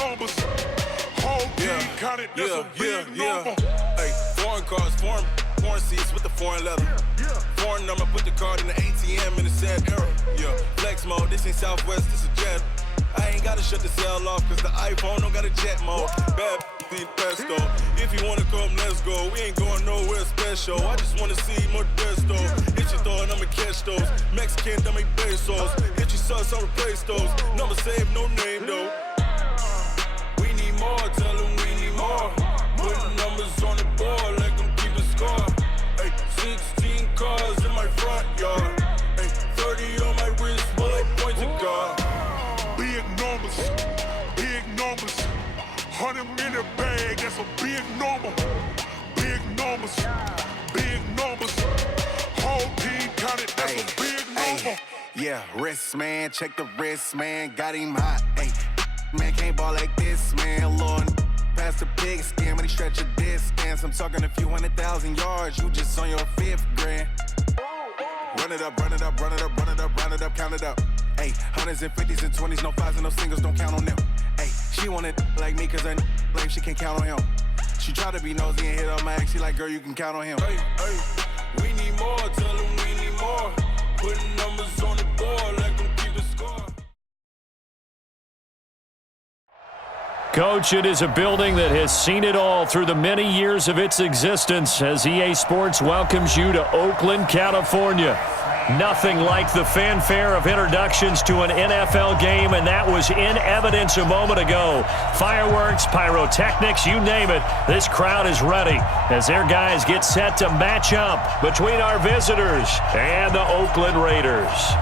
numbers. Whole team counted, that's a big number. Hey, foreign cars, foreign seats with the foreign leather. Foreign number, put the card in the ATM in the sad era. Yeah, flex mode, this ain't Southwest, this a jet. I ain't gotta shut the cell off, cause the iPhone don't got a jet mode. Bad need pesto. If you wanna come, let's go. We ain't going nowhere special. I just wanna see more desto. Hit your throw and I'ma catch those. Mexican, dummy pesos. Hit your sauce, I'll replace those. Number save, no name though. We need more, tell them we need more. Putting numbers on the board, let them keep the score. Ay, 16 cars in my front yard. Ay, 30 on my wrist, bullet point to God. Big numbers, big numbers. 100 in the bag, that's a big number. Big numbers, big numbers. Whole team counted, that's a big number. Yeah, wrist man, check the wrist man, got him hot. Ay, man can't ball like this, man. Lord, past the pig skin when he stretch a distance. I'm talking a few 100,000 yards, you just on your 5th grand. Run it up, run it up, run it up, run it up, run it up, count it up. Ay, hundreds and 50s and 20s, no 5s and no singles, don't count on them. Ay, she wanted like me cause her like she can count on him. She tried to be nosy and hit on my ex, she like, girl, you can count on him. Hey, we need more, tell them we need more. Putting numbers on the board, let them keep the score. Coach, it is a building that has seen it all through the many years of its existence as EA Sports welcomes you to Oakland, California. Nothing like the fanfare of introductions to an NFL game, and that was in evidence a moment ago. Fireworks, pyrotechnics, you name it. This crowd is ready as their guys get set to match up between our visitors and the Oakland Raiders.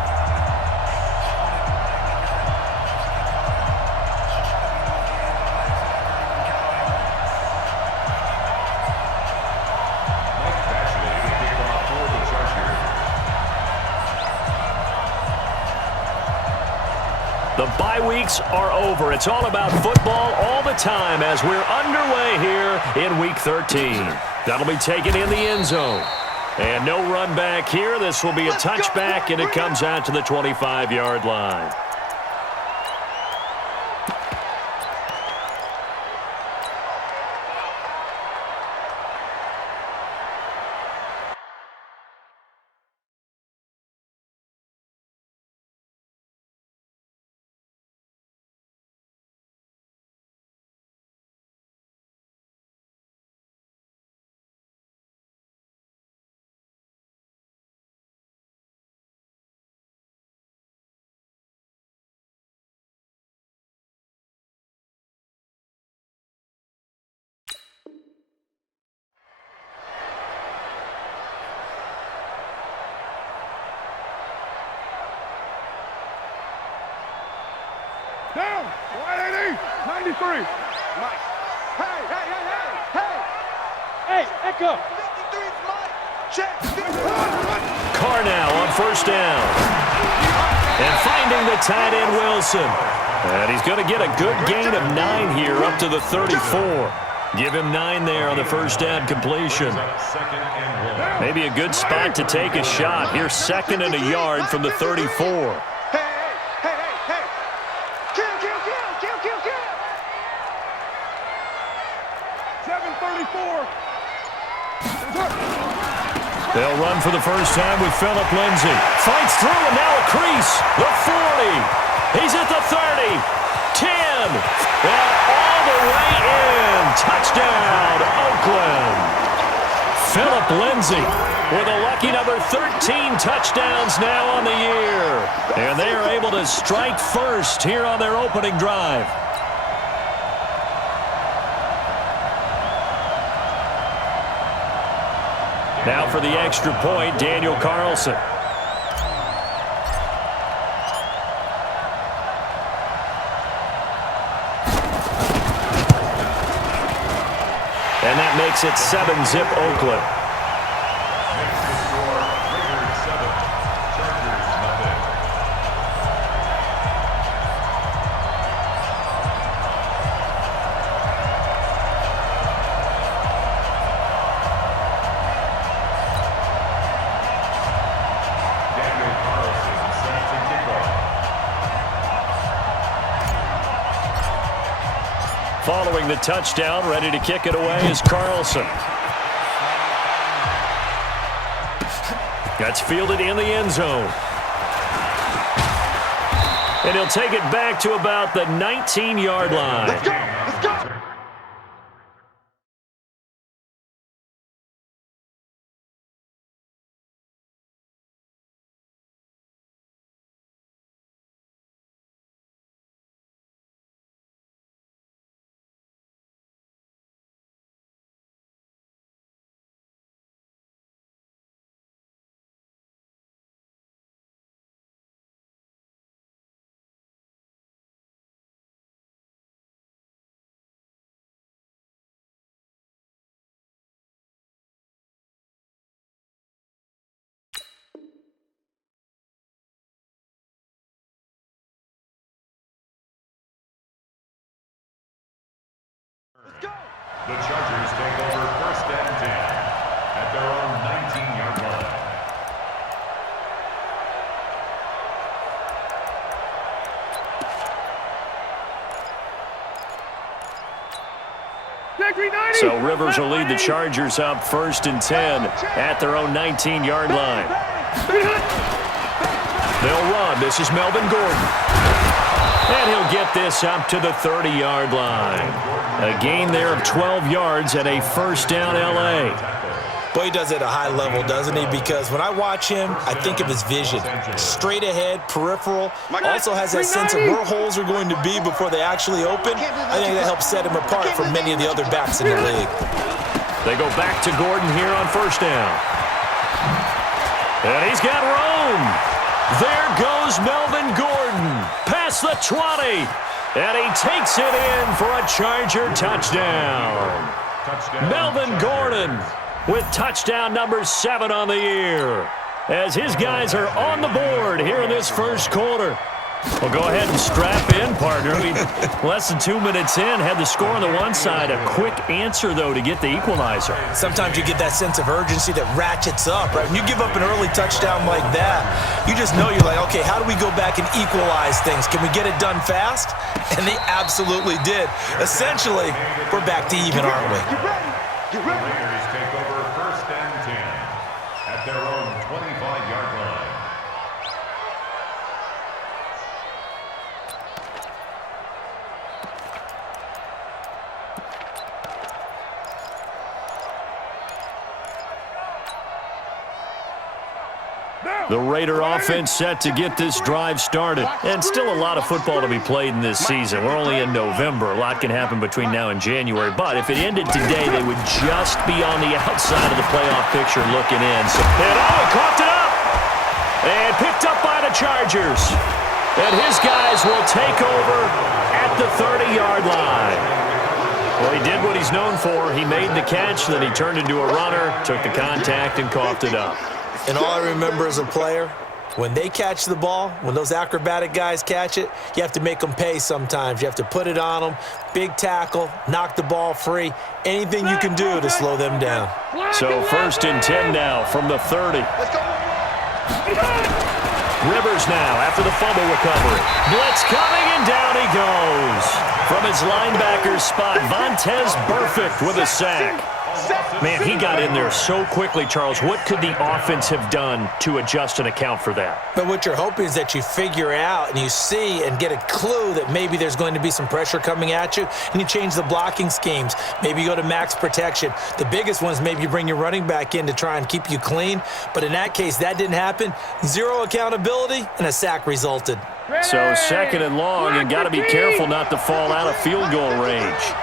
The bye weeks are over. It's all about football all the time as we're underway here in Week 13. That'll be taken in the end zone. And no run back here. This will be a touchback, and it comes out to the 25-yard line. Down, 180, 93. Nice. Hey, hey, hey, hey, hey. Hey, Echo. 53's Mike. Check. Carr now on first down. And finding the tight end, Wilson. And he's going to get a good gain of 9 here up to the 34. Give him 9 there on the first down completion. Maybe a good spot to take a shot. Here's 2nd and a yard from the 34. 734. They'll run for the first time with Phillip Lindsay. Fights through and now a crease. The 40. He's at the 30. 10. And all the way in. Touchdown, Oakland. Phillip Lindsay with a lucky number 13 touchdowns now on the year. And they are able to strike first here on their opening drive. Now for the extra point, Daniel Carlson. And that makes it 7-zip Oakland. following the touchdown. Ready to kick it away is Carlson. That's fielded in the end zone. And he'll take it back to about the 19-yard line. Let's go! Let's go! The Chargers take over 1st and 10 at their own 19-yard line. So Rivers will lead the Chargers up 1st and 10 at their own 19-yard line. They'll run. This is Melvin Gordon. And he'll get this up to the 30-yard line. A gain there of 12 yards and a first down L.A. Boy, he does it at a high level, doesn't he? Because when I watch him, I think of his vision. Straight ahead, peripheral. Also has that sense of where holes are going to be before they actually open. I think that helps set him apart from many of the other backs in the league. They go back to Gordon here on first down. And he's got room. There goes Melvin Gordon. Past the 20. And he takes it in for a Charger touchdown. Melvin Gordon with touchdown number 7 on the year. As his guys are on the board here in this first quarter. Well, go ahead and strap in, partner. Less than 2 minutes in, had the score on the one side. A quick answer, though, to get the equalizer. Sometimes you get that sense of urgency that ratchets up, right? When you give up an early touchdown like that, you just know you're like, okay, how do we go back and equalize things? Can we get it done fast? And they absolutely did. Essentially, we're back to even, aren't we? The Raiders take over 1st and 10 at their own 25-yard line. The Raider offense set to get this drive started. And still a lot of football to be played in this season. We're only in November. A lot can happen between now and January. But if it ended today, they would just be on the outside of the playoff picture looking in. So, and he coughed it up! And picked up by the Chargers. And his guys will take over at the 30-yard line. Well, he did what he's known for. He made the catch, then he turned into a runner, took the contact, and coughed it up. And all I remember as a player, when they catch the ball, when those acrobatic guys catch it, you have to make them pay sometimes. You have to put it on them, big tackle, knock the ball free, anything you can do to slow them down. So 1st and 10 now from the 30. Rivers now after the fumble recovery. Blitz coming, and down he goes. From his linebacker spot, Vontaze Burfict with a sack. Man, he got in there so quickly, Charles. What could the offense have done to adjust and account for that? But what you're hoping is that you figure out and you see and get a clue that maybe there's going to be some pressure coming at you, and you change the blocking schemes. Maybe you go to max protection. The biggest one is maybe you bring your running back in to try and keep you clean. But in that case, that didn't happen. Zero accountability, and a sack resulted. So 2nd and long, and got to be careful not to fall out of field goal range.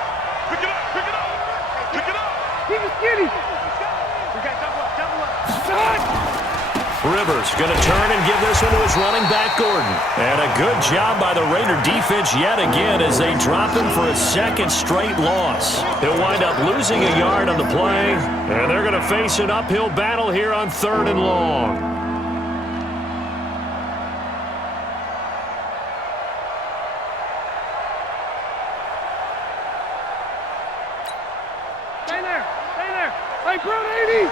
Rivers going to turn and give this one to his running back, Gordon. And a good job by the Raider defense yet again as they drop him for a 2nd straight loss. He'll wind up losing a yard on the play, and they're going to face an uphill battle here on 3rd and long. Stay there. Hey, Brown 80.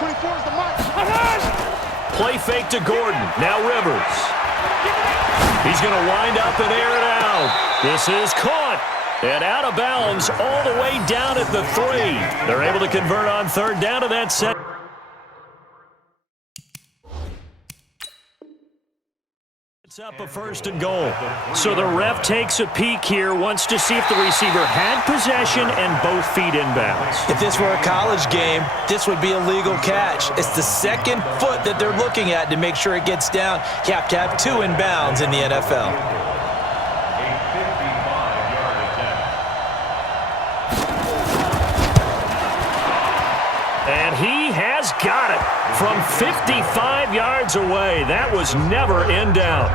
24 is the mark. Play fake to Gordon. Now Rivers. He's going to wind up and air it out. This is caught. And out of bounds all the way down at the 3. They're able to convert on third down to that set. It's up a first and goal. So the ref takes a peek here, wants to see if the receiver had possession and both feet inbounds. If this were a college game, this would be a legal catch. It's the second foot that they're looking at to make sure it gets down. You have to have 2 inbounds in the NFL. And he has got it from 55 yards away. That was never in doubt.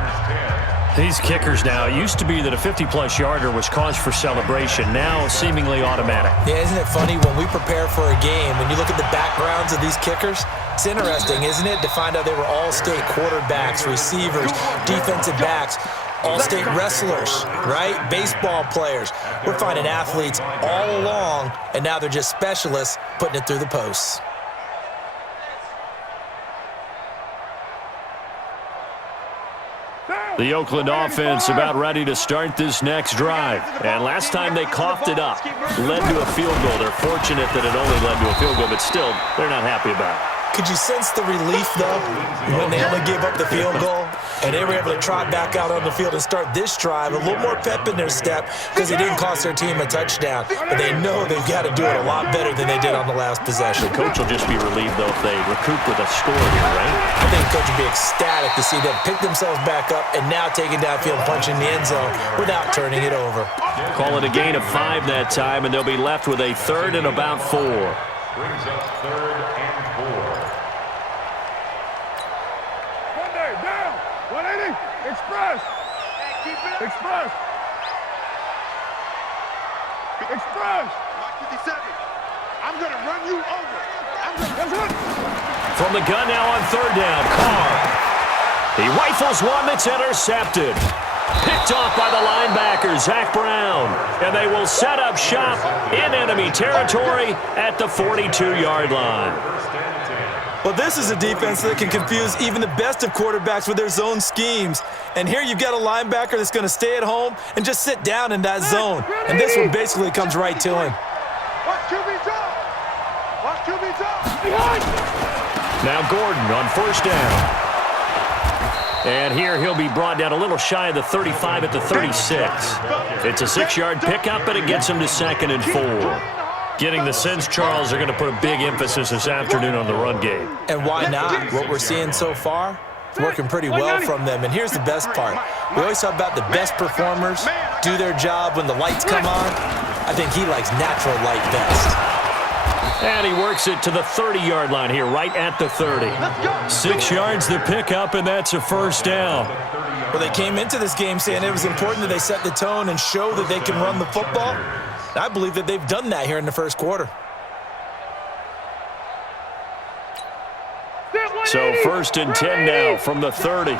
These kickers now, it used to be that a 50-plus yarder was cause for celebration. Now seemingly automatic. Yeah, isn't it funny when we prepare for a game, when you look at the backgrounds of these kickers, it's interesting, isn't it, to find out they were all-state quarterbacks, receivers, defensive backs, all-state wrestlers, right? Baseball players. We're finding athletes all along, and now they're just specialists putting it through the posts. The Oakland offense about ready to start this next drive. And last time they coughed it up, led to a field goal. They're fortunate that it only led to a field goal, but still, they're not happy about it. Could you sense the relief, though, when they only gave up the field goal and they were able to trot back out on the field and start this drive, a little more pep in their step because it didn't cost their team a touchdown. But they know they've got to do it a lot better than they did on the last possession. Coach will just be relieved, though, if they recoup with a score here, right? I think Coach will be ecstatic to see them pick themselves back up and now take it downfield and punch in the end zone without turning it over. Call it a gain of 5 that time, and they'll be left with a 3rd and about 4. Brings up 3rd and 4. Down. 180. Express. Express. Express. 57. I'm going to run you over. From the gun now on 3rd down, Carr. He rifles one that's intercepted. Picked off by the linebacker, Zach Brown. And they will set up shop in enemy territory at the 42-yard line. Well, this is a defense that can confuse even the best of quarterbacks with their zone schemes. And here you've got a linebacker that's going to stay at home and just sit down in that zone. And this one basically comes right to him. Watch QB drop. Watch QB drop. Now Gordon on 1st down. And here he'll be brought down a little shy of the 35 at the 36. It's a 6-yard pickup, and it gets him to 2nd and 4. Getting the sense, Charles, are going to put a big emphasis this afternoon on the run game. And why not? What we're seeing so far, it's working pretty well from them. And here's the best part. We always talk about the best performers do their job when the lights come on. I think he likes natural light best. And he works it to the 30-yard line here, right at the 30. 6 yards the pickup, and that's a 1st down. Well, they came into this game saying it was important that they set the tone and show that they can run the football. I believe that they've done that here in the first quarter. So 1st and 10 now from the 30.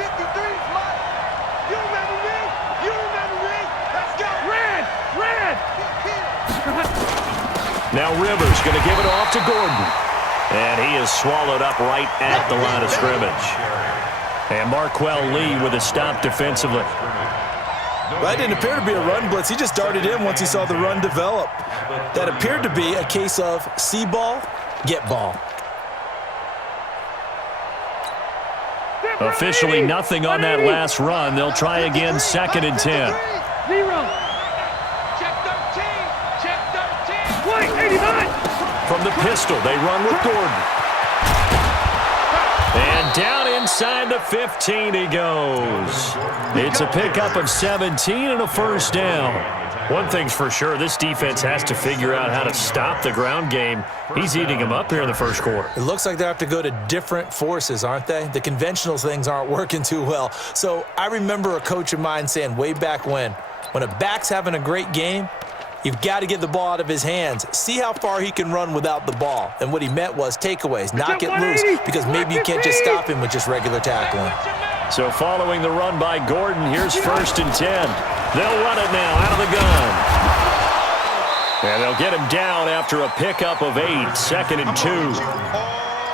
Now Rivers going to give it off to Gordon. And he is swallowed up right at the line of scrimmage. And Marquell Lee with a stop defensively. Well, that didn't appear to be a run blitz. He just darted in once he saw the run develop. That appeared to be a case of see ball, get ball. Officially nothing on that last run. They'll try again, 2nd and 10. Zero. Check 13. Check 13. Wait, 89. From the pistol, they run with Gordon. And down inside the 15 he goes. It's a pickup of 17 and a 1st down. One thing's for sure, this defense has to figure out how to stop the ground game. He's eating them up here in the first quarter. It looks like they have to go to different forces, aren't they? The conventional things aren't working too well. So I remember a coach of mine saying way back when a back's having a great game, you've got to get the ball out of his hands. See how far he can run without the ball. And what he meant was takeaways, not get loose, because maybe you can't just stop him with just regular tackling. So following the run by Gordon, here's 1st and 10. They'll run it now out of the gun. And they'll get him down after a pickup of 8, 2nd and 2.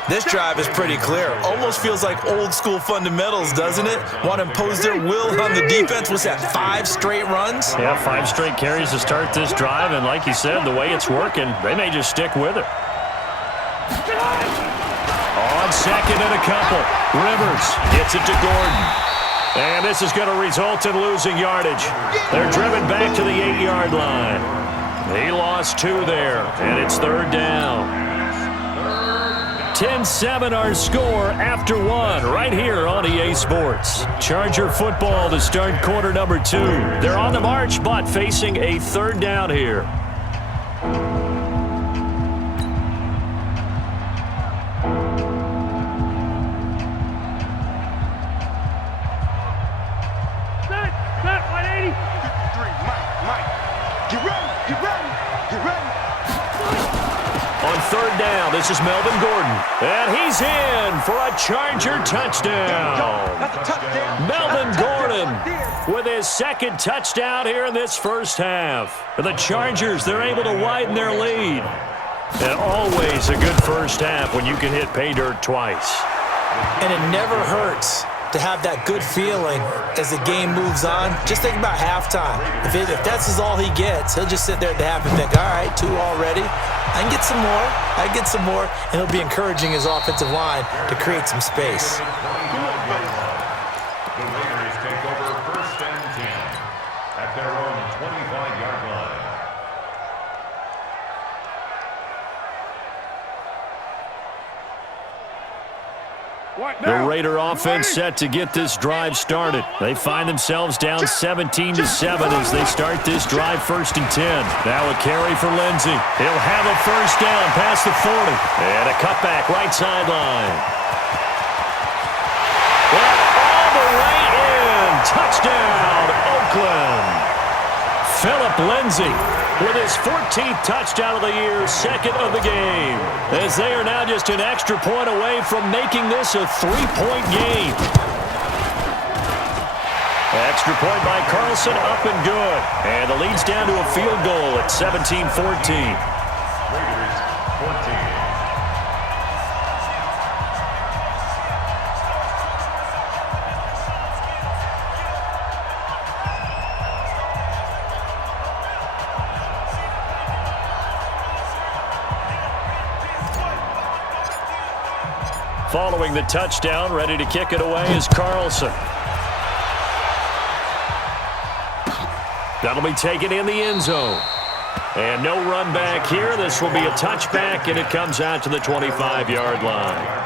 This drive is pretty clear. Almost feels like old school fundamentals, doesn't it? Want to impose their will on the defense. What's that, 5 straight runs? Yeah, 5 straight carries to start this drive, and like you said, the way it's working, they may just stick with it. On second and a couple. Rivers gets it to Gordon. And this is going to result in losing yardage. They're driven back to the 8-yard line. He lost 2 there, and it's 3rd down. 10-7 our score after 1 right here on EA Sports. Charger football to start quarter number 2. They're on the march, but facing a 3rd down here. Set, 180. 3, Mike. Get ready. On 3rd down, this is Melvin Gordon. And he's in for a Charger touchdown. That's a touchdown. Melvin Gordon with his 2nd touchdown here in this first half. For the Chargers, they're able to widen their lead. And always a good first half when you can hit pay dirt twice. And it never hurts to have that good feeling as the game moves on. Just think about halftime. If that's all he gets, he'll just sit there at the half and think, all right, 2 already. I can get some more. And he'll be encouraging his offensive line to create some space. The Raiders take over 1st and 10 at their own 25-yard line. The Raider offense set to get this drive started. They find themselves down 17-7 as they start this drive 1st and 10. Now a carry for Lindsey. He'll have a 1st down past the 40. And a cutback right sideline. And all the way in. Touchdown, Oakland. Philip Lindsey with his 14th touchdown of the year, 2nd of the game, as they are now just an extra point away from making this a 3-point game. Extra point by Carlson, up and good. And the lead's down to a field goal at 17-14. Raiders 14. Following the touchdown, ready to kick it away is Carlson. That'll be taken in the end zone. And no run back here. This will be a touchback, and it comes out to the 25-yard line.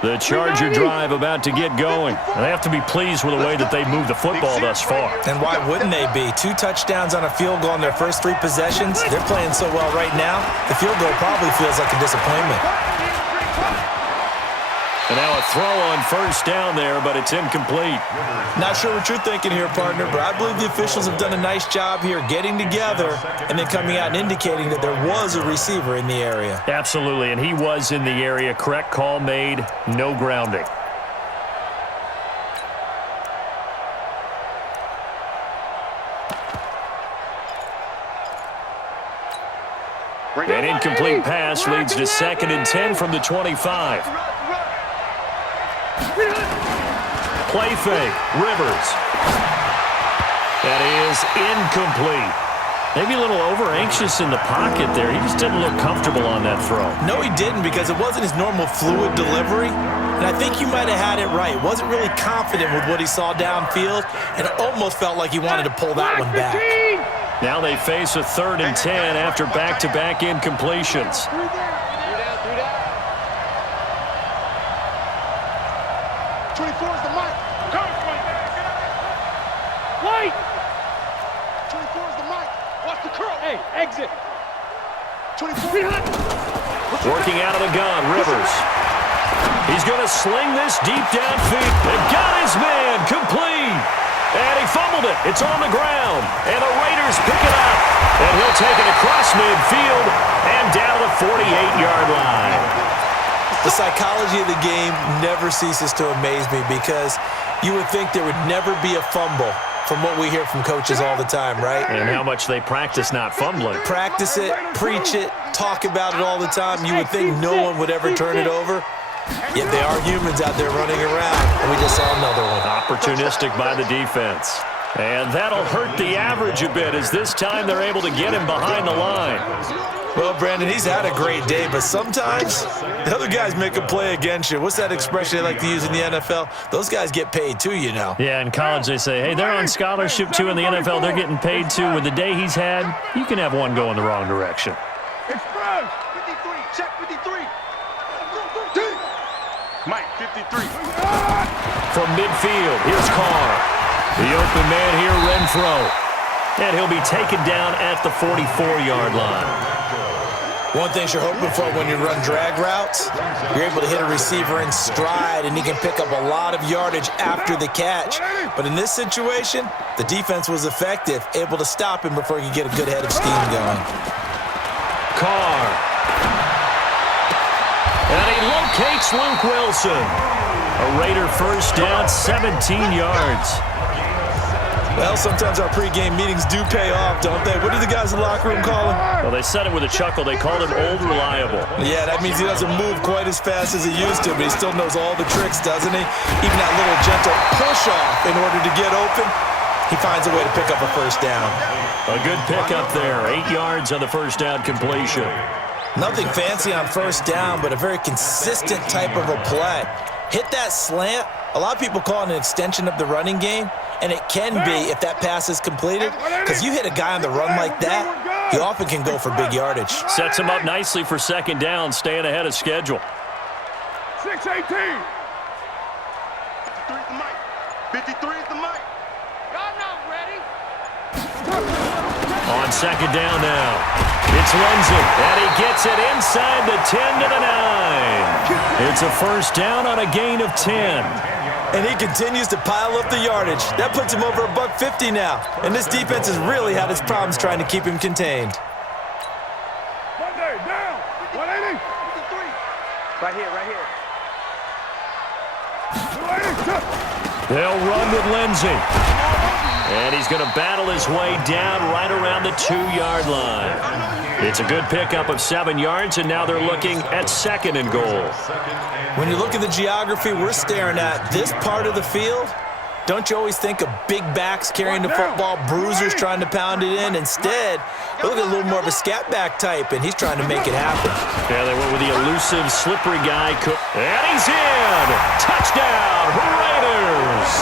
The Charger drive about to get going. And they have to be pleased with the way that they moved the football thus far. And why wouldn't they be? 2 touchdowns on a field goal in their first 3 possessions. They're playing so well right now, the field goal probably feels like a disappointment. And now a throw on 1st down there, but it's incomplete. Not sure what you're thinking here, partner, but I believe the officials have done a nice job here getting together and then coming out and indicating that there was a receiver in the area. Absolutely, and he was in the area. Correct call made, no grounding. An incomplete pass leads to 2nd and 10 from the 25. Play fake, Rivers. That is incomplete. Maybe a little over-anxious in the pocket there. He just didn't look comfortable on that throw. No, he didn't, because it wasn't his normal fluid delivery. And I think you might have had it right. Wasn't really confident with what he saw downfield, and it almost felt like he wanted to pull that one back. Now they face a 3rd and 10 after back-to-back incompletions. 24 is the mic. Go, White. 24 is the mic. Watch the curl. Hey, exit. 24. Working out of the gun, Rivers. He's going to sling this deep downfield. And got his man complete. And he fumbled it. It's on the ground. And the Raiders pick it up. And he'll take it across midfield and down to the 48-yard line. The psychology of the game never ceases to amaze me because you would think there would never be a fumble from what we hear from coaches all the time, right? And how much they practice not fumbling. Practice it, preach it, talk about it all the time. You would think no one would ever turn it over. Yet they are humans out there running around, and we just saw another one. Opportunistic by the defense. And that'll hurt the average a bit as this time they're able to get him behind the line. Well, Brandon, he's had a great day, but sometimes the other guys make a play against you. What's that expression they like to use in the NFL? Those guys get paid too, you know. Yeah, in college they say, hey, they're on scholarship too. In the NFL, they're getting paid too. With the day he's had, you can have one go in the wrong direction. Express. 53. Check 53. Mike, 53. From midfield, here's Carr. The open man here, Renfro. And he'll be taken down at the 44-yard line. One thing you're hoping for when you run drag routes, you're able to hit a receiver in stride, and he can pick up a lot of yardage after the catch. But in this situation, the defense was effective, able to stop him before he could get a good head of steam going. Carr. And he locates Luke Wilson. A Raider first down, 17 yards. Well, sometimes our pregame meetings do pay off, don't they? What do the guys in the locker room call him? Well, they said it with a chuckle. They called him Old Reliable. Yeah, that means he doesn't move quite as fast as he used to, but he still knows all the tricks, doesn't he? Even that little gentle push-off in order to get open, he finds a way to pick up a first down. A good pickup there. 8 yards on the first down completion. Nothing fancy on first down, but a very consistent type of a play. Hit that slant. A lot of people call it an extension of the running game, and it can be if that pass is completed, because you hit a guy on the run like that, he often can go for big yardage. Sets him up nicely for second down, staying ahead of schedule. 6-18. 53 is the mic. 53 is the mic. Y'all not ready. On second down now, it's Lindsey, and he gets it inside the 10 to the 9. It's a first down on a gain of 10. And he continues to pile up the yardage. That puts him over $150 now. And this defense has really had its problems trying to keep him contained. Monday, down. 180. 53. Right here, right here. 280. They'll run with Lindsey. And he's going to battle his way down right around the 2-yard line. It's a good pickup of 7 yards, and now they're looking at second and goal. When you look at the geography we're staring at, this part of the field, don't you always think of big backs carrying the football, bruisers trying to pound it in? Instead, look at a little more of a scat back type, and he's trying to make it happen. Yeah, they went with the elusive, slippery guy. And he's in! Touchdown, Raiders!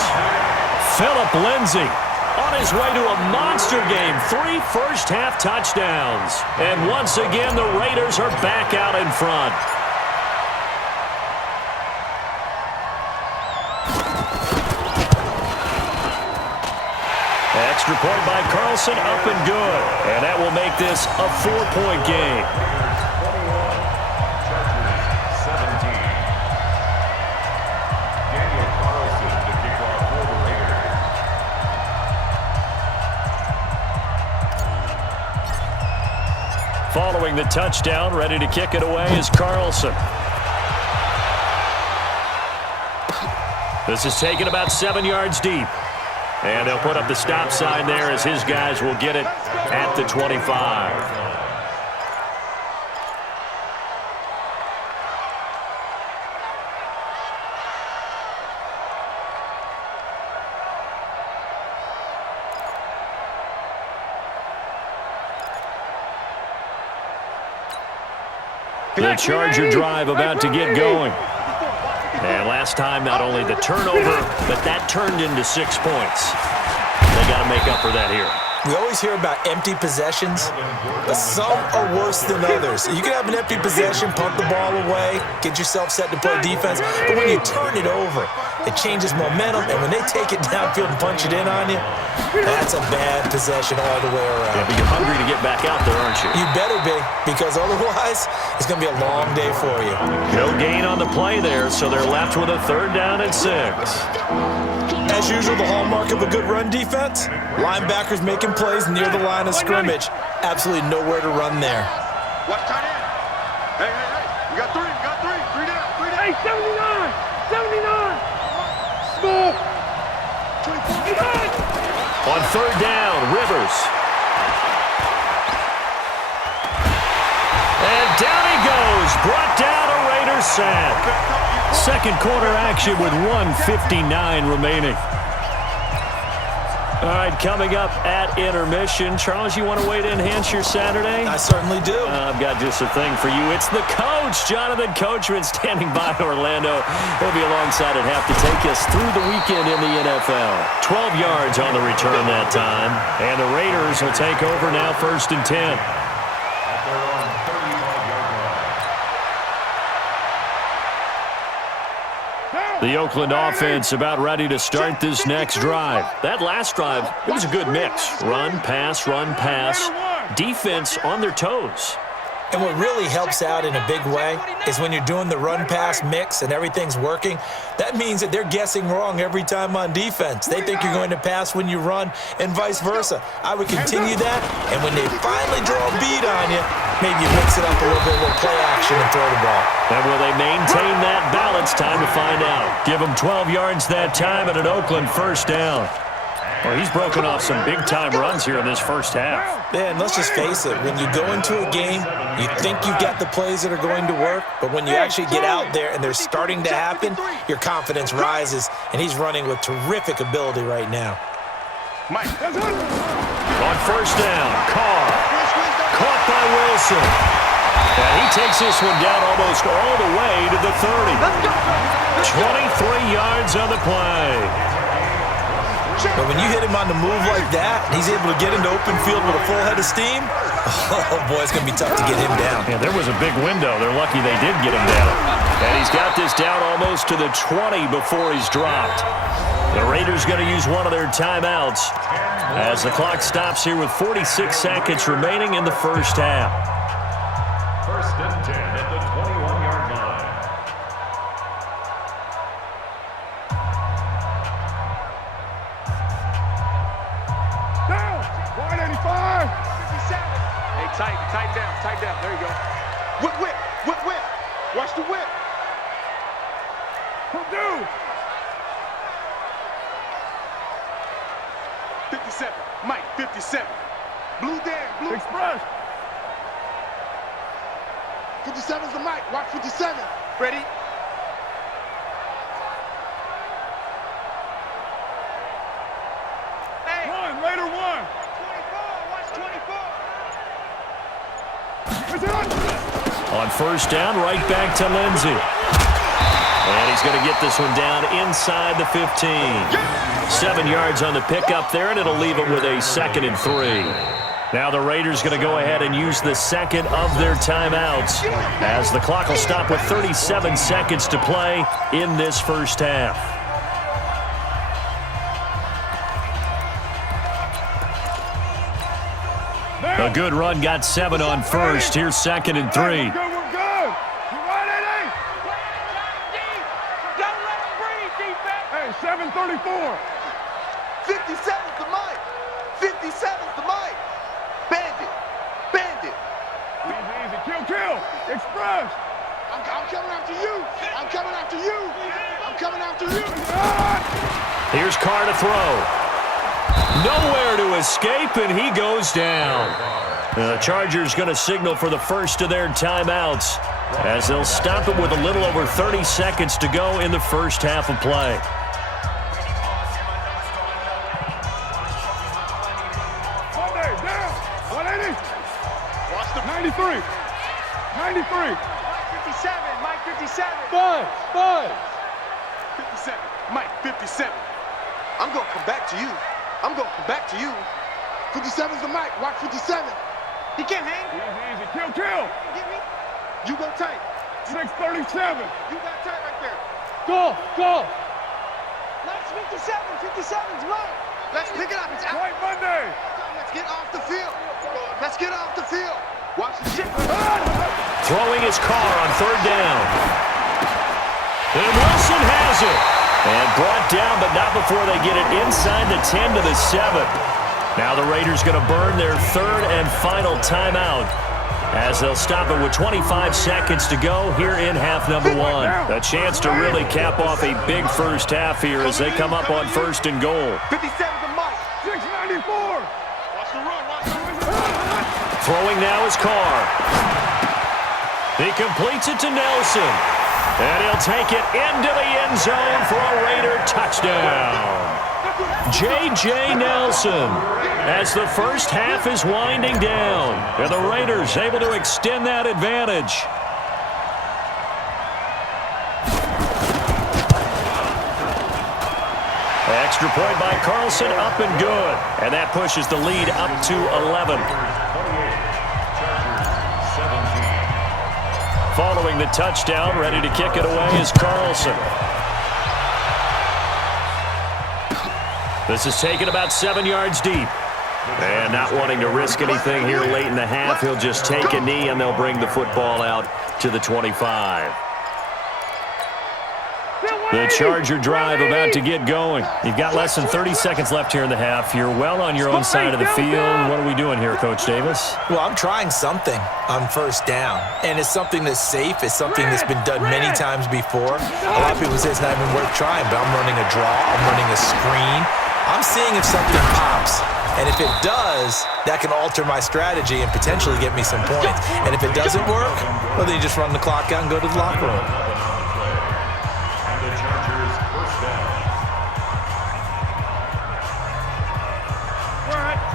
Philip Lindsey on his way to a monster game. 3 first-half touchdowns. And once again, the Raiders are back out in front. Extra point by Carlson, up and good. And that will make this a 4-point game. 17. Daniel Carlson, the kickoff for the Raiders. Following the touchdown, ready to kick it away is Carlson. This is taken about 7 yards deep. And they'll put up the stop sign there as his guys will get it at the 25. The Charger drive about to get going. And last time, not only the turnover, but that turned into 6 points. They got to make up for that here. We always hear about empty possessions, but some are worse than others. You can have an empty possession, punt the ball away, get yourself set to play defense, but when you turn it over, it changes momentum, and when they take it downfield and punch it in on you, that's a bad possession all the way around. Yeah, but you're hungry to get back out there, aren't you? You better be, because otherwise, it's going to be a long day for you. No gain on the play there, so they're left with a 3rd down and 6. As usual, the hallmark of a good run defense, linebackers making plays near the line of scrimmage. Absolutely nowhere to run there. Watch tight end. Hey, hey, hey. We got 3. We got 3. 3 down. On third down, Rivers. And down he goes. Brought down a Raiders sack. Second quarter action with 1:59 remaining. All right, coming up at intermission. Charles, you want to wait to enhance your Saturday? I certainly do. I've got just a thing for you. It's the coach, Jonathan Coachman, standing by Orlando. He'll be alongside at half to take us through the weekend in the NFL. 12 yards on the return that time. And the Raiders will take over now, 1st and 10. At their own 35-yard line. The Oakland offense about ready to start this next drive. That last drive, it was a good mix. Run, pass, defense on their toes. And what really helps out in a big way is when you're doing the run-pass mix and everything's working, that means that they're guessing wrong every time on defense. They think you're going to pass when you run and vice versa. I would continue that, and when they finally draw a beat on you, maybe you mix it up a little bit with play action and throw the ball. And will they maintain that balance? Time to find out. Give them 12 yards that time at an Oakland 1st down. Well, he's broken off some big-time runs here in this first half. Yeah, and let's just face it. When you go into a game, you think you've got the plays that are going to work, but when you actually get out there and they're starting to happen, your confidence rises, and he's running with terrific ability right now. On 1st down, Carr. Caught by Wilson. And he takes this one down almost all the way to the 30. 23 yards on the play. But when you hit him on the move like that, and he's able to get into open field with a full head of steam, oh, boy, it's going to be tough to get him down. Yeah, there was a big window. They're lucky they did get him down. And he's got this down almost to the 20 before he's dropped. The Raiders going to use one of their timeouts as the clock stops here with 46 seconds remaining in the first half. 1st and 10 at the 21-yard line. Down. 185. 57. Hey, tight down. There you go. Whip. Watch the whip. Purdue. 57. Mike, 57. Blue Dan. Express. 57's the mic. Watch 57. Ready? Hey. Raider one. 24. Watch 24. On 1st down, right back to Lindsey. And he's going to get this one down inside the 15. 7 yards on the pickup there, and it'll leave it with a 2nd and 3. Now the Raiders going to go ahead and use the second of their timeouts as the clock will stop with 37 seconds to play in this first half. A good run, got 7 on 1st. Here's 2nd and 3. We're good. You right, Eddie? Don't let him breathe, defense. Hey, 734. 57's the mic. 57's the mic. Bandit. Easy. Kill. Express. I'm coming after you. Here's Carr to throw. Nowhere to escape, and he goes down. The Chargers going to signal for the first of their timeouts as they'll stop it with a little over 30 seconds to go in the first half of play. Monday, down. 180. Watch the 93. 57. Mike 57. Buzz. 57. Mike 57. I'm going to come back to you. 57's the mic. Watch 57. He can't hang. Easy. Kill. Get me. You go tight. 637. You got tight right there. Go. Let's 57's mic. Let's pick it up. It's out. Right Monday. Let's get off the field. Watch the shit. Throwing his Carr on 3rd down. And Wilson has it. And brought down, but not before they get it inside the 10 to the 7. Now the Raiders going to burn their 3rd and final timeout as they'll stop it with 25 seconds to go here in half number 1. A chance to really cap off a big first half here as they come up on 1st and goal. 57 to Mike. 690. Throwing now is Carr. He completes it to Nelson. And he'll take it into the end zone for a Raider touchdown. J.J. Nelson, as the first half is winding down, and the Raiders able to extend that advantage. Extra point by Carlson, up and good. And that pushes the lead up to 11. Following the touchdown, ready to kick it away is Carlson. This is taken about 7 yards deep. And not wanting to risk anything here late in the half, he'll just take a knee and they'll bring the football out to the 25. The Charger drive about to get going. You've got less than 30 seconds left here in the half. You're well on your own side of the field. What are we doing here, Coach Davis? Well, I'm trying something on first down, and it's something that's safe. It's something that's been done many times before. A lot of people say it's not even worth trying, but I'm running a draw. I'm running a screen. I'm seeing if something pops. And if it does, that can alter my strategy and potentially get me some points. And if it doesn't work, well, then you just run the clock out and go to the locker room.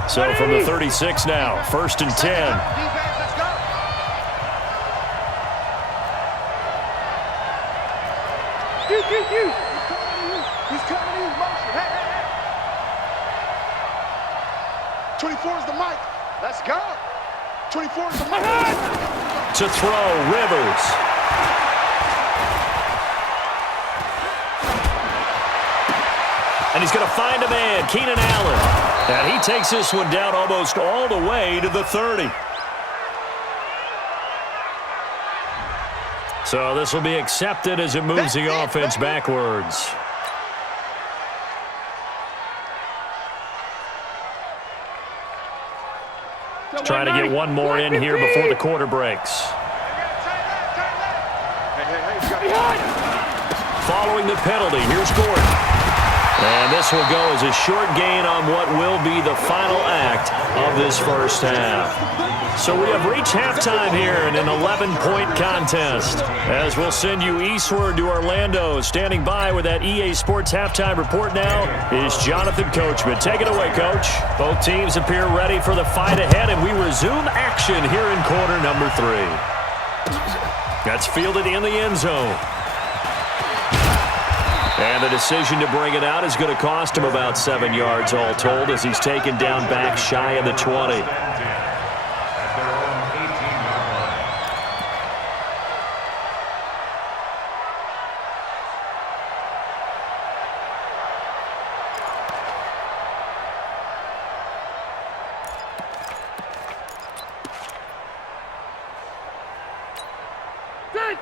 So from the 36 now, 1st and 10. He's coming in motion. Hey, hey, hey. 24 is the mic. Let's go. 24 is the mic. To throw, Rivers. And he's going to find a man, Keenan Allen. And he takes this one down almost all the way to the 30. So this will be accepted as it moves the offense backwards. Trying to get one more in here before the quarter breaks. Following the penalty, here's Gordon. And this will go as a short gain on what will be the final act of this first half. So we have reached halftime here in an 11-point contest. As we'll send you eastward to Orlando. Standing by with that EA Sports halftime report now is Jonathan Coachman. Take it away, Coach. Both teams appear ready for the fight ahead, and we resume action here in quarter number 3. That's fielded in the end zone. And the decision to bring it out is going to cost him about 7 yards all told as he's taken down back shy of the 20.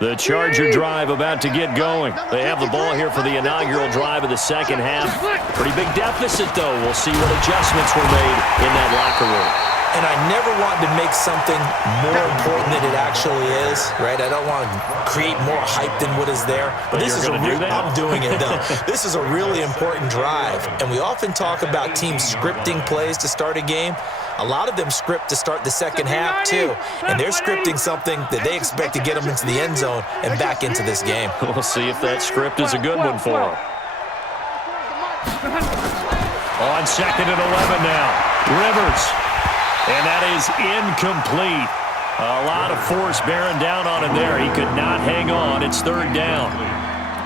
The Charger drive about to get going. They have the ball here for the inaugural drive of the second half. Pretty big deficit, though. We'll see what adjustments were made in that locker room. And I never want to make something more important than it actually is, right? I don't want to create more hype than what is there. But this is I'm doing it, though. This is a really important drive. And we often talk about teams scripting plays to start a game. A lot of them script to start the second half, too. And they're scripting something that they expect to get them into the end zone and back into this game. We'll see if that script is a good one for them. On 2nd and 11 now. Rivers. And that is incomplete. A lot of force bearing down on him there. He could not hang on. It's 3rd down.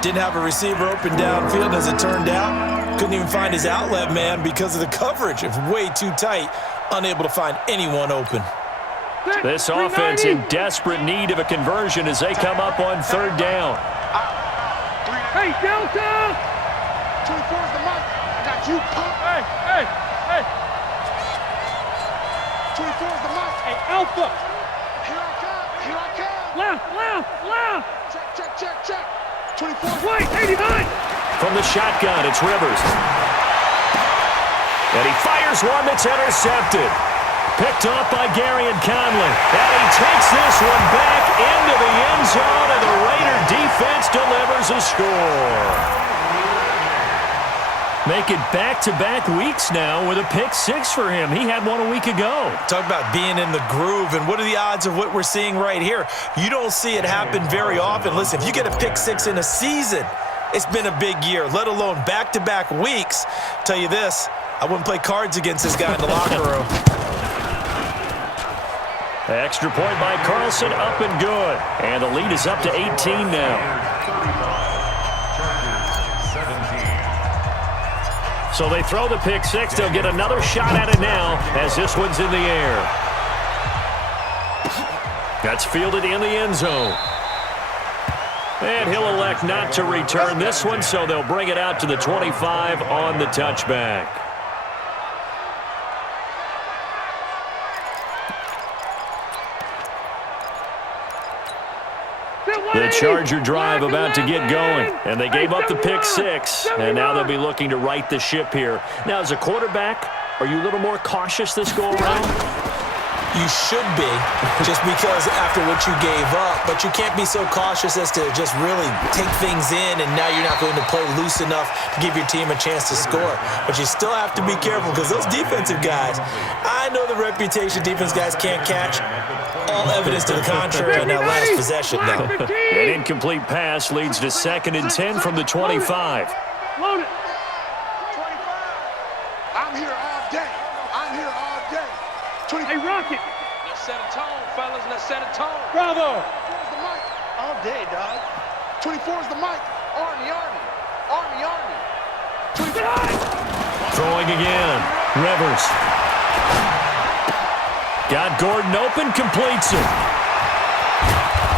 Didn't have a receiver open downfield as it turned out. Couldn't even find his outlet man because of the coverage. It was way too tight. Unable to find anyone open. This offense in desperate need of a conversion as they come up on 3rd down. Hey, Delta! 24 is the mic. I got you. Hey, hey, hey. 24 is the mic. Hey, Alpha. Here I come. Here I come. Left, left, left. Check, check, check, check. 24. Right, 89. From the shotgun, it's Rivers. And he fires one that's intercepted. Picked off by Gary and Conley. And he takes this one back into the end zone, and the Raider defense delivers a score. Make it back-to-back weeks now with a pick-6 for him. He had one a week ago. Talk about being in the groove, and what are the odds of what we're seeing right here? You don't see it happen very often. Listen, if you get a pick-6 in a season, it's been a big year, let alone back-to-back weeks. Tell you this, I wouldn't play cards against this guy in the locker room. Extra point by Carlson, up and good. And the lead is up to 18 now. So they throw the pick-6. They'll get another shot at it now as this one's in the air. That's fielded in the end zone. And he'll elect not to return this one, so they'll bring it out to the 25 on the touchback. The Charger drive about to get going, and they gave up the pick-6, and now they'll be looking to right the ship here. Now, as a quarterback, are you a little more cautious this go-around? You should be, just because after what you gave up, but you can't be so cautious as to just really take things in, and now you're not going to play loose enough to give your team a chance to score. But you still have to be careful, because those defensive guys, I know the reputation defense guys can't catch. All evidence to the contrary on that last possession, though. An incomplete pass leads to 2nd and 10 from the 25. Load it. 25. I'm here all day. I'm here all day. 25. Hey, Rocket. Let's set a tone, fellas. Let's set a tone. Bravo. 24 is the mic. All day, dog. 24 is the mic. Army, Army. Army, Army. 25. Throwing again. Rivers. Got Gordon open, completes it.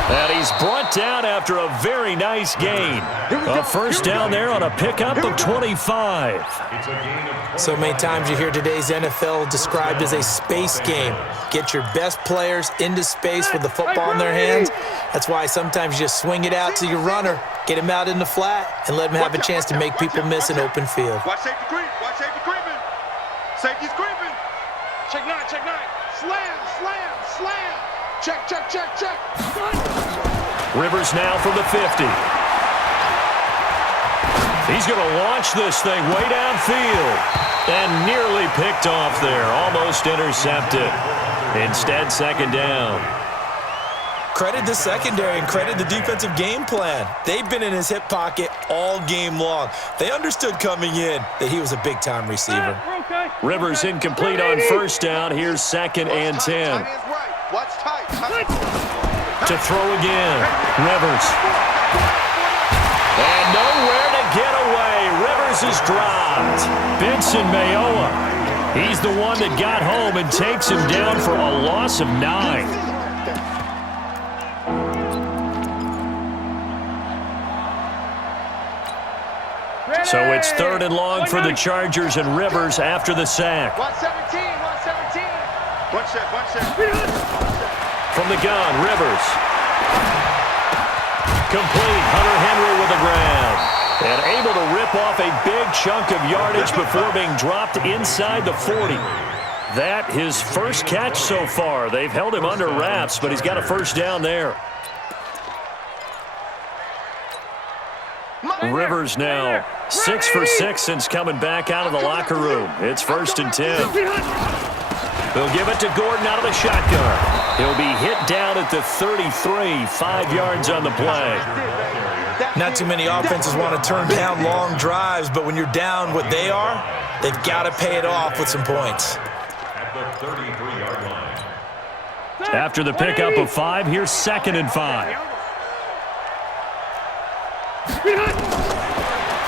And he's brought down after a very nice gain. A first down there on a pickup of 25. So many times you hear today's NFL described as a space game. Get your best players into space with the football in their hands. That's why sometimes you just swing it out to your runner, get him out in the flat, and let him have a chance to make people miss an open field. Watch safety creep. Watch safety creeping. Safety's creeping. Check 9, check 9. Slam, slam, slam. Check, check, check, check. Rivers now from the 50. He's going to launch this thing way downfield. And nearly picked off there. Almost intercepted. Instead, 2nd down. Credit the secondary and credit the defensive game plan. They've been in his hip pocket all game long. They understood coming in that he was a big-time receiver. Rivers incomplete on first down. Here's 2nd and 10. Watch tight. To throw again. Rivers. And nowhere to get away. Rivers is dropped. Benson Mayowa. He's the one that got home and takes him down for a loss of 9. So it's 3rd and long for the Chargers, and Rivers after the sack. 117, 117. One set. From the gun, Rivers. Complete. Hunter Henry with the grab. And able to rip off a big chunk of yardage before being dropped inside the 40. That his first catch so far. They've held him under wraps, but he's got a first down there. Rivers now 6 for 6 since coming back out of the locker room. It's 1st and 10. They'll give it to Gordon out of the shotgun. He'll be hit down at the 33, 5 yards on the play. Not too many offenses want to turn down long drives, but when you're down what they are, they've got to pay it off with some points. At the 33-yard line. After the pickup of 5, here's 2nd and 5.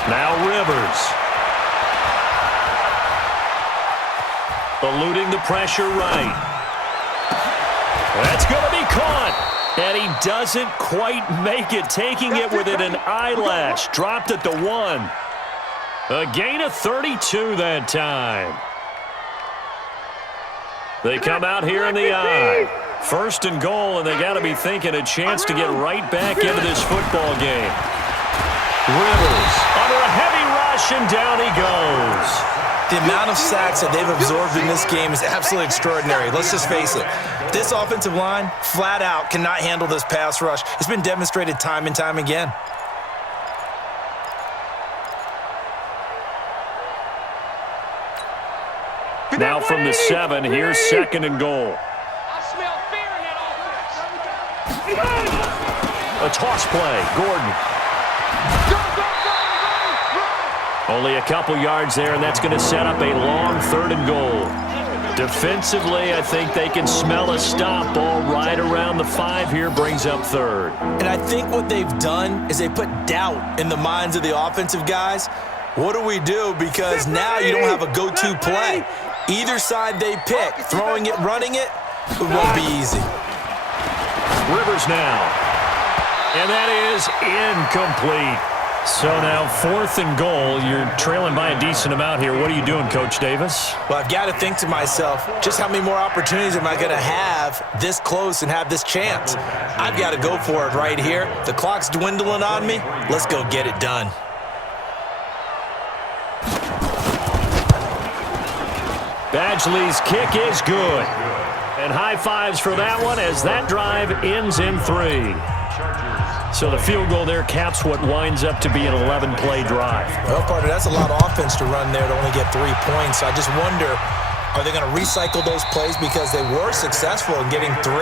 Now Rivers. Eluding the pressure right. That's going to be caught. And he doesn't quite make it, taking it within an eyelash. Dropped at the 1. A gain of 32 that time. They come out here in the eye. 1st and goal, and they got to be thinking a chance to get right back into this football game. Rivers under a heavy rush, and down he goes. The amount of sacks that they've absorbed in this game is absolutely extraordinary. Let's just face it. This offensive line, flat out, cannot handle this pass rush. It's been demonstrated time and time again. Now from the 7, here's 2nd and goal. I smell fear in that offense. A toss play, Gordon. Only a couple yards there, and that's going to set up a long 3rd and goal. Defensively, I think they can smell a stop. Ball right around the 5 here, brings up 3rd. And I think what they've done is they put doubt in the minds of the offensive guys. What do we do? Because now you don't have a go-to play. Either side they pick, throwing it, running it, it won't be easy. Rivers now. And that is incomplete. So now 4th and goal. You're trailing by a decent amount here. What are you doing, Coach Davis? Well, I've got to think to myself, just how many more opportunities am I going to have this close and have this chance? I've got to go for it right here. The clock's dwindling on me. Let's go get it done. Badgley's kick is good. And high fives for that one as that drive ends in 3. So the field goal there caps what winds up to be an 11-play drive. Well, partner, that's a lot of offense to run there to only get 3 points. I just wonder, are they going to recycle those plays because they were successful in getting 3?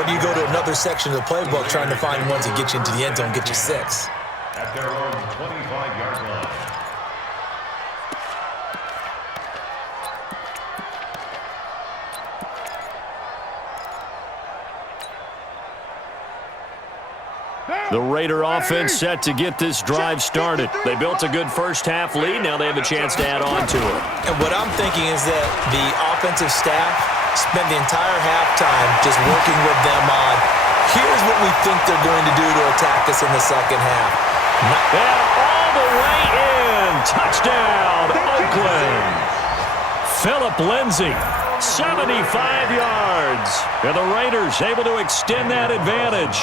Or do you go to another section of the playbook trying to find ones that get you into the end zone and get you 6? At their own 25-yard line. The Raider offense set to get this drive started. They built a good first-half lead. Now they have a chance to add on to it. And what I'm thinking is that the offensive staff spent the entire halftime just working with them on, here's what we think they're going to do to attack us in the second half. And all the way in. Touchdown, Oakland. Phillip Lindsay, 75 yards. And the Raiders able to extend that advantage.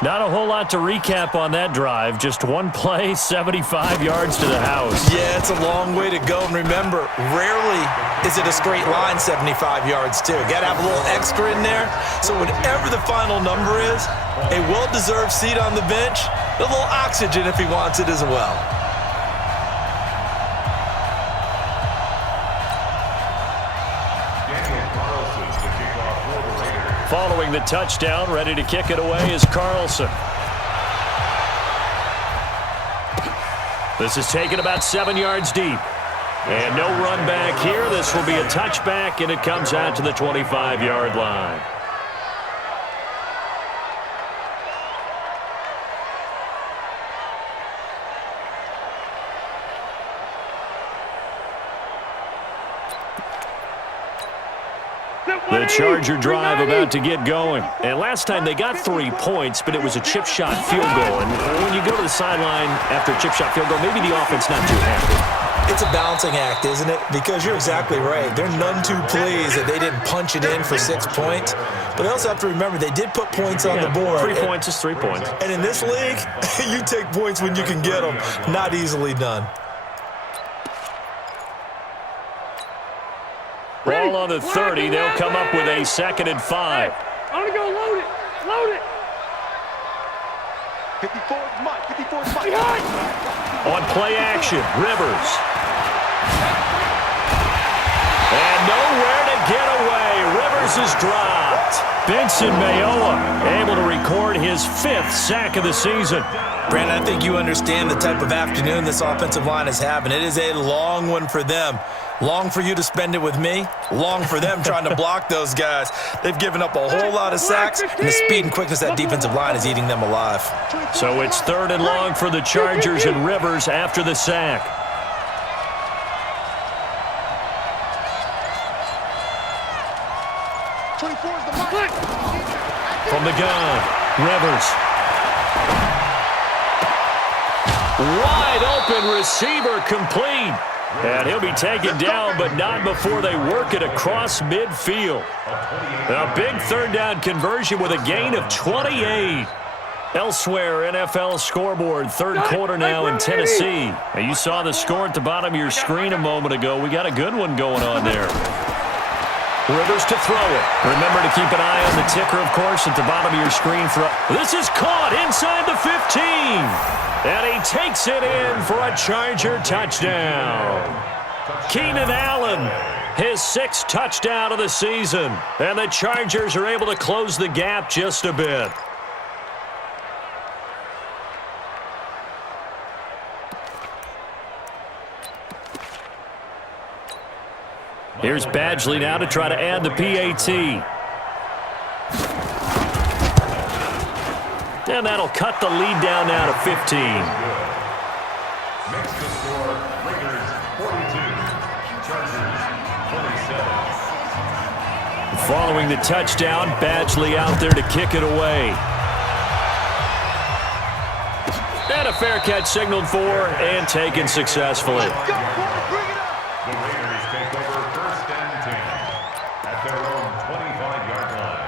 Not a whole lot to recap on that drive. Just one play, 75 yards to the house. Yeah, it's a long way to go. And remember, rarely is it a straight line 75 yards, too. Got to have a little extra in there. So whatever the final number is, a well-deserved seat on the bench, a little oxygen if he wants it as well. Following the touchdown, ready to kick it away is Carlson. This is taken about 7 yards deep. And no run back here. This will be a touchback, and it comes out to the 25-yard line. The Charger drive about to get going. And last time they got 3 points, but it was a chip shot field goal. And when you go to the sideline after a chip shot field goal, maybe the offense not too happy. It's a balancing act, isn't it? Because you're exactly right. They're none too pleased that they didn't punch it in for 6 points. But they also have to remember they did put points on the board. 3 points is 3 points. And in this league, you take points when you can get them. Not easily done. Ball on the 30. They'll come up with a 2nd and 5. I'm going to go load it. Load it. 54 is Mike. 54 is Mike. On play action, Rivers. And nowhere to get away. Rivers is dropped. Benson Mayowa able to record his 5th sack of the season. Brandon, I think you understand the type of afternoon this offensive line is having. It is a long one for them. Long for you to spend it with me. Long for them trying to block those guys. They've given up a whole lot of sacks, and the speed and quickness of that defensive line is eating them alive. So it's 3rd and long for the Chargers and Rivers after the sack. From the gun, Rivers. Wide open receiver complete. And he'll be taken down, but not before they work it across midfield. A big 3rd down conversion with a gain of 28. Elsewhere, NFL scoreboard, 3rd quarter now in Tennessee. Now, you saw the score at the bottom of your screen a moment ago. We got a good one going on there. Rivers to throw it. Remember to keep an eye on the ticker, of course, at the bottom of your screen. This is caught inside the 15. And he takes it in for a Charger touchdown. Keenan Allen, his 6th touchdown of the season. And the Chargers are able to close the gap just a bit. Here's Badgley now to try to add the PAT. And that'll cut the lead down now to 15. Makes the score Raiders 42, Chargers 27. Following the touchdown, Badgley out there to kick it away. And a fair catch signaled for and taken successfully. The Raiders take over 1st and 10 at their own 25-yard line.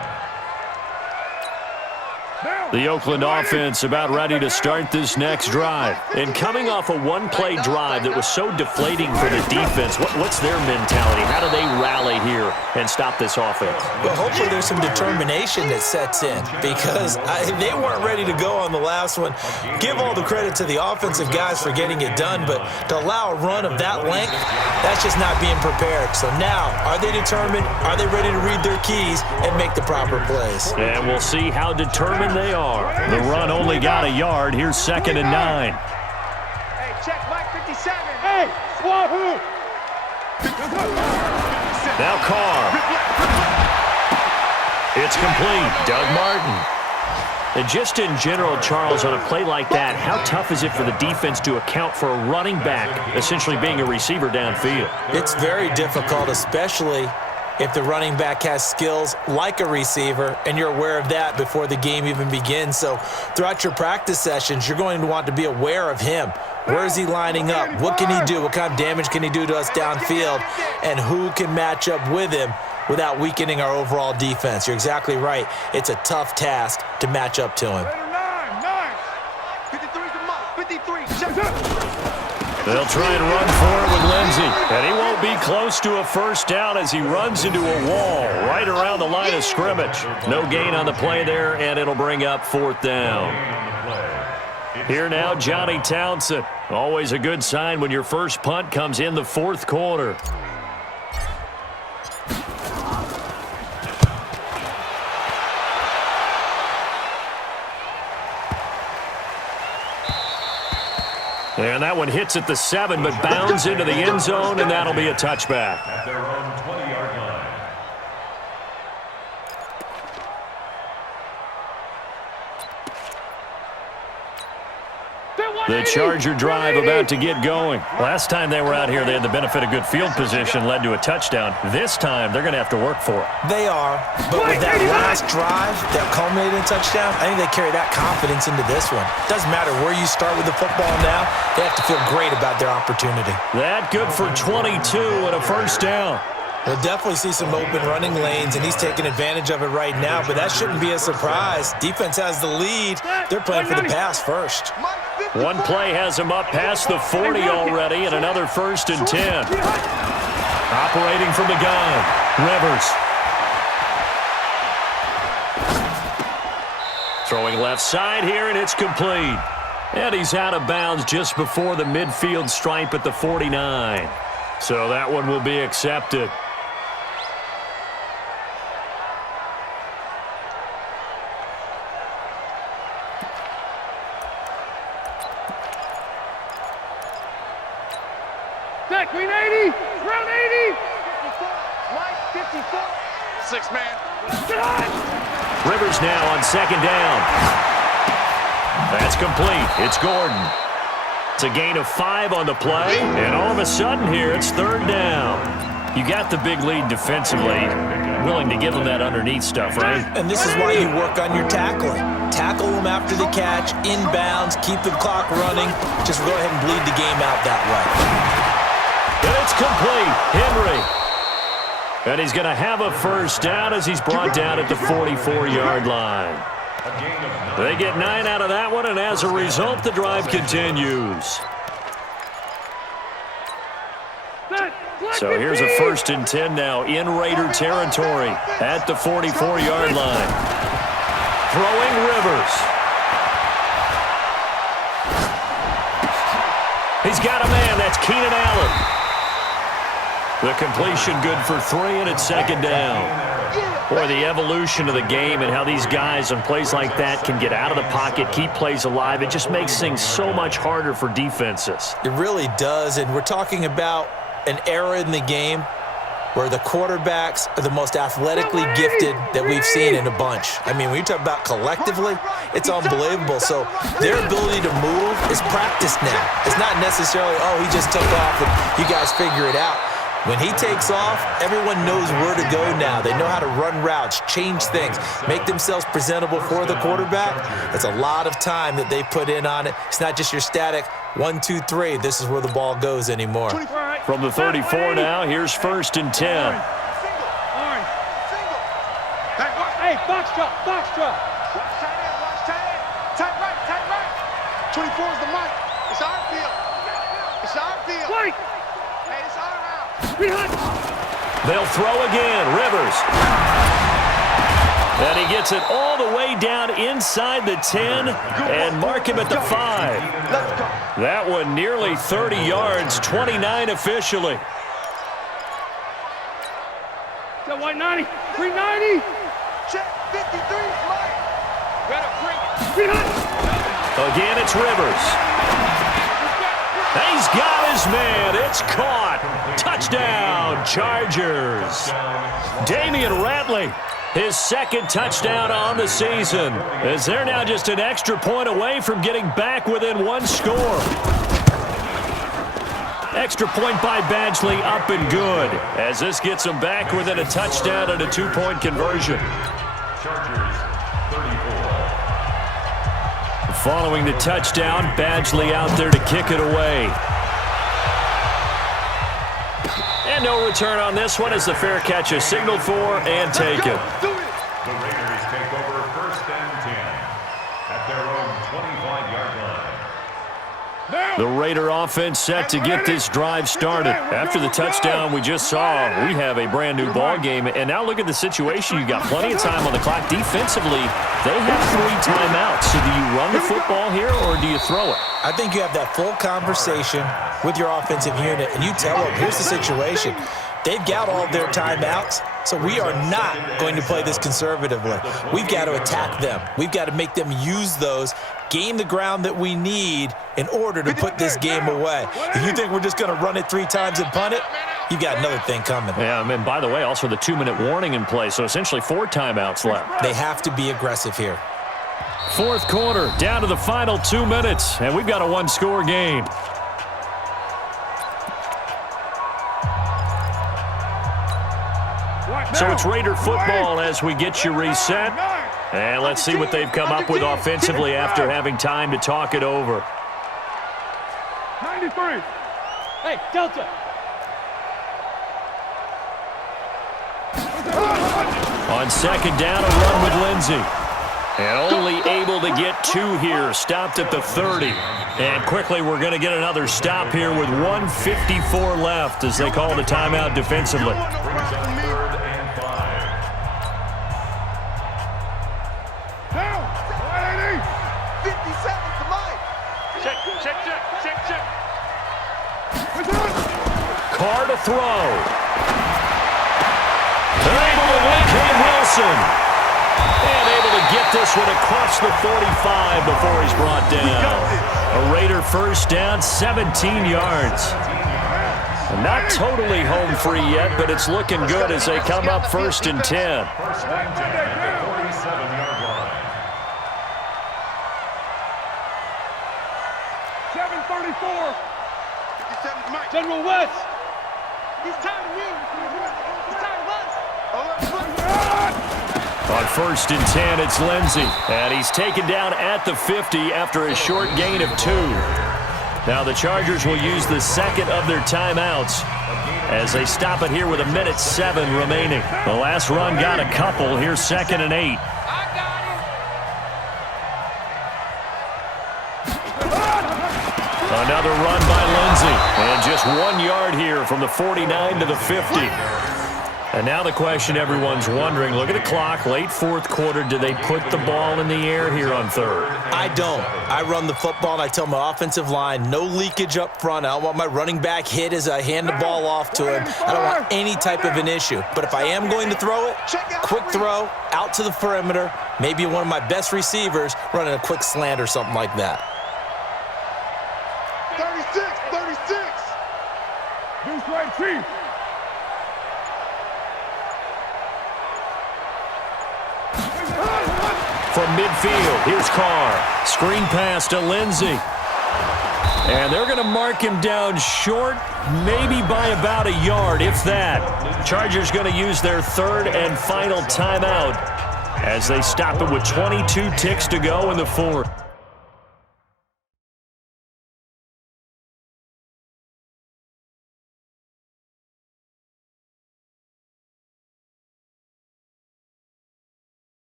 The Oakland offense about ready to start this next drive. And coming off a one-play drive that was so deflating for the defense, what's their mentality? How do they rally here and stop this offense? Well, hopefully there's some determination that sets in because they weren't ready to go on the last one. Give all the credit to the offensive guys for getting it done, but to allow a run of that length, that's just not being prepared. So now, are they determined? Are they ready to read their keys and make the proper plays? And we'll see how determined they are. The run only got a yard. Here's 2nd and 9. Hey, check Mike 57. Hey, swap who? Now Carr. It's complete. Doug Martin. And just in general, Charles, on a play like that, how tough is it for the defense to account for a running back essentially being a receiver downfield? It's very difficult, especially if the running back has skills like a receiver, and you're aware of that before the game even begins. So throughout your practice sessions, you're going to want to be aware of him. Where is he lining up? What can he do? What kind of damage can he do to us downfield? And who can match up with him without weakening our overall defense? You're exactly right. It's a tough task to match up to him. 53. They'll try and run for it with Lindsey. And he won't be close to a first down as he runs into a wall right around the line of scrimmage. No gain on the play there, and it'll bring up 4th down. Here now, Johnny Townsend. Always a good sign when your first punt comes in the 4th quarter. And that one hits at the 7, but bounds into the end zone, and that'll be a touchback. At their own 20-yard line. The Charger drive about to get going. Last time they were out here, they had the benefit of good field position, led to a touchdown. This time, they're going to have to work for it. They are, but with that last drive that culminated in a touchdown, I think they carry that confidence into this one. Doesn't matter where you start with the football now, they have to feel great about their opportunity. That good for 22 and a first down. We'll definitely see some open running lanes, and he's taking advantage of it right now, but that shouldn't be a surprise. Defense has the lead. They're playing for the pass first. One play has him up past the 40 already, and another 1st and 10. Operating from the gun, Rivers. Throwing left side here, and it's complete. And he's out of bounds just before the midfield stripe at the 49. So that one will be accepted. Green 80, round 80. 54. 6 man. Rivers now on 2nd down. That's complete. It's Gordon. It's a gain of 5 on the play, and all of a sudden here it's 3rd down. You got the big lead defensively, willing to give them that underneath stuff, right? And this is why you work on your tackling. Tackle them after the catch, inbounds, keep the clock running. Just go ahead and bleed the game out that way. And it's complete. Henry. And he's going to have a first down as he's brought down at the 44-yard line. They get 9 out of that one, and as a result, the drive continues. So here's a 1st and 10 now in Raider territory at the 44-yard line. Throwing Rivers. He's got a man. That's Keenan Allen. The completion good for 3, and it's second down. Boy, the evolution of the game and how these guys on plays like that can get out of the pocket, keep plays alive, it just makes things so much harder for defenses. It really does, and we're talking about an era in the game where the quarterbacks are the most athletically gifted that we've seen in a bunch. I mean, when you talk about collectively, it's unbelievable. So their ability to move is practiced now. It's not necessarily, oh, he just took off and you guys figure it out. When he takes off, everyone knows where to go now. They know how to run routes, change things, make themselves presentable for the quarterback. That's a lot of time that they put in on it. It's not just your static 1, 2, 3. This is where the ball goes anymore. From the 34 now, here's 1st and 10. Hey, box drop, box drop. Watch tight end, watch tight end. Tight right, tight right. 24 is the mic. It's our field. It's our field. Wait. Hey, it's our route. They'll throw again. Rivers. And he gets it all the way down inside the 10 and mark him at the 5. That one nearly 30 yards, 29 officially. Got 190, 390. Check 53, Mike. Better bring it. Again, it's Rivers. He's got his man. It's caught. Touchdown, Chargers. Damian Ratley, his 2nd touchdown on the season, as they're now just an extra point away from getting back within 1 score. Extra point by Badgley, up and good, as this gets them back within a touchdown and a 2-point conversion. Chargers 34. Following the touchdown, Badgley out there to kick it away. And no return on this one as the fair catch is signaled for and taken. The Raiders take over 1st and 10 at their own 25-yard line. The Raider offense set to get this drive started. After the touchdown we just saw, we have a brand new ball game. And now look at the situation. You got plenty of time on the clock. Defensively, they have 3 timeouts. So do you run the football here or do you throw it? I think you have that full conversation with your offensive unit, and you tell them, here's the situation. They've got all their timeouts, so we are not going to play this conservatively. We've got to attack them. We've got to make them use those, gain the ground that we need in order to put this game away. If you think we're just going to run it 3 times and punt it, you've got another thing coming. Yeah, and by the way, also the 2-minute warning in play, so essentially 4 timeouts left. They have to be aggressive here. 4th quarter, down to the final 2 minutes, and we've got a 1-score game. So it's Raider football as we get you reset. And let's see what they've come up with offensively after having time to talk it over. 93. Hey, Delta. On 2nd down, a run with Lindsey. And only able to get 2 here, stopped at the 30. And quickly we're going to get another stop here with 1:54 left as they call the timeout defensively. Carr to throw. They're able to link Wilson. And able to get this one across the 45 before he's brought down. A Raider 1st down, 17 yards. Not totally home free yet, but it's looking good as they come up 1st and 10. 1st and 10 at the 47-yard line. 7:34. General West. He's tired of me. He's tired of us. On 1st and 10, it's Lindsey. And he's taken down at the 50 after a short gain of 2. Now the Chargers will use the 2nd of their timeouts as they stop it here with 1:07 remaining. The last run got a couple. Here's 2nd and 8. Another run by Lindsey. And just 1 yard here from the 49 to the 50. And now the question everyone's wondering, look at the clock, late fourth quarter, do they put the ball in the air here on third? I don't. I run the football, and I tell my offensive line, no leakage up front. I don't want my running back hit as I hand the ball off to him. I don't want any type of an issue. But if I am going to throw it, quick throw, out to the perimeter, maybe one of my best receivers running a quick slant or something like that. 36, 36. Deuce right, Chief. From midfield, here's Carr. Screen pass to Lindsey. And they're going to mark him down short, maybe by about a yard, if that. Chargers going to use their third and final timeout as they stop it with 22 ticks to go in the fourth.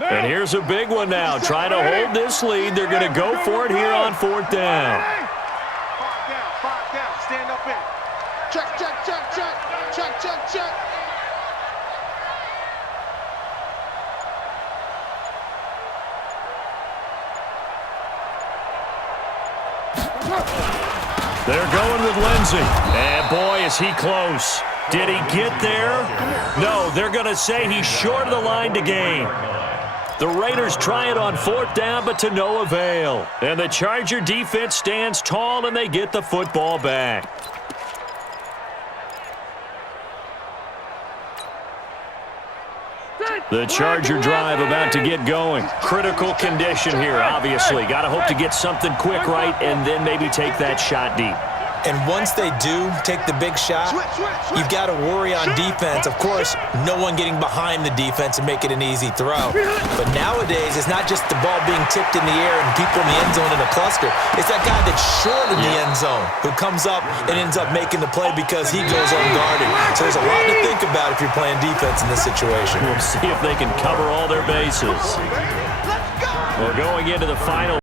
And here's a big one now. Trying to hold this lead. They're going to go for it here on fourth down. 5 down. Stand up in. Check, check, check, check. Check, check, check. They're going with Lindsey. And boy, is he close. Did he get there? No, they're going to say he's short of the line to gain. The Raiders try it on fourth down, but to no avail. And the Charger defense stands tall, and they get the football back. The Charger drive about to get going. Critical condition here, obviously. Got to hope to get something quick right and then maybe take that shot deep. And once they do take the big shot, you've got to worry on defense. Of course, no one getting behind the defense and make it an easy throw. But nowadays, it's not just the ball being tipped in the air and people in the end zone in a cluster. It's that guy that's short of the end zone who comes up and ends up making the play because he goes unguarded. So there's a lot to think about if you're playing defense in this situation. We'll see if they can cover all their bases. We're going into the final